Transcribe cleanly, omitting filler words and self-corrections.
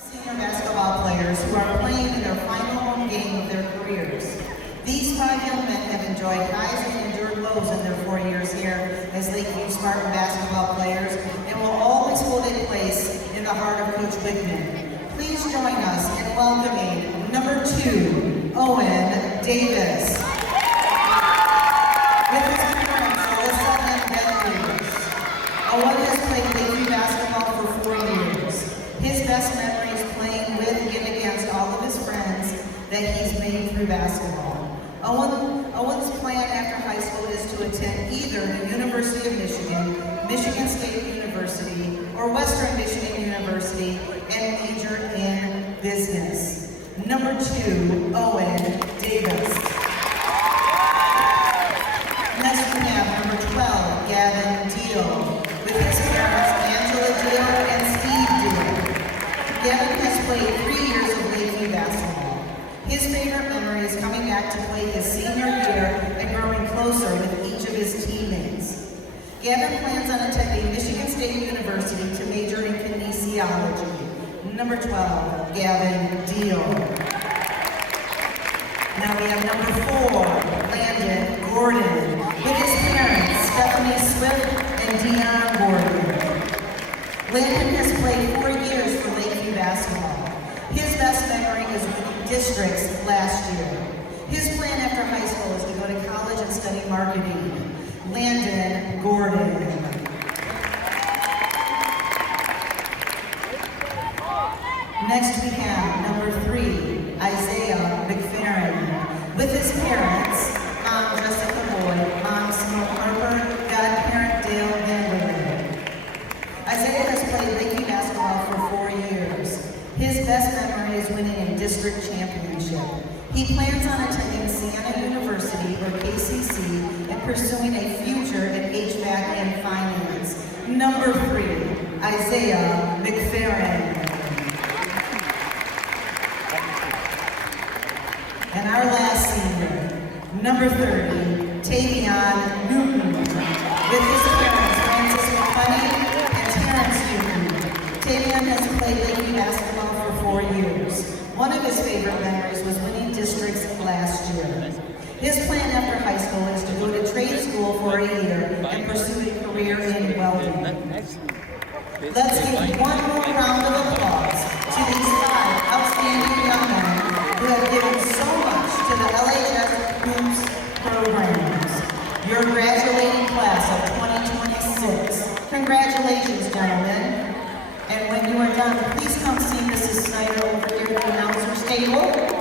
Senior basketball players who are playing in their final home game of their careers. These 5 young men have enjoyed highs and endured lows in their 4 years here as Lakeview Spartan basketball players and will always hold a place in the heart of Coach Wickman. Please join us in welcoming number 2, Owen Davis. With his parents, Alyssa and Ben Davis, Owen has played Lakeview basketball for 4 years. His best memory is playing with and against all of his friends that he's made through basketball. Owen's plan after high school is to attend either the University of Michigan, Michigan State University, or Western Michigan University and major in business. Number 2, Owen Davis. Next we have number 12, Gavin Deal, with his parents Angela Deal and Steve Deal. Gavin has played 3 years of Lakeview basketball. His favorite memory is coming back to play his senior year and growing closer with each of his teammates. Gavin plans on attending Michigan State University to major in kinesiology. Number 12, Gavin Deal. Now we have number 4, Landon Gordon, with his parents, Stephanie Swift and Dion Gordon. Landon has played 4 years for Lakeview basketball. His best memory is winning districts last year. His plan after high school is to go to college and study marketing. Landon Gordon. Next we have number 3, Isaiah McFerrin. With his parents, Mom Jessica Boyd, Mom Snow Harper, godparent Dale Vanderbilt. Isaiah has played Lakeview basketball for 4 years. His best memory is winning a district championship. He plans on attending Siena University or KCC and pursuing a future in HVAC and finance. Number 3, Isaiah McFerrin. And our last senior, number 30, Tavion Newton, with his parents, Francis McFunny and Terrence Newton. Tavion has played Lakeview basketball for 4 years. One of his favorite memories was winning districts last year. His plan after high school is to go to trade school for a year and pursue a career in welding. Let's give one more round of applause to these 5 outstanding young men who have given so much to the LHS Hoops programs. Your graduating class of 2026. Congratulations, gentlemen. And when you are done, please come see Mrs. Snyder over here at the announcer's table.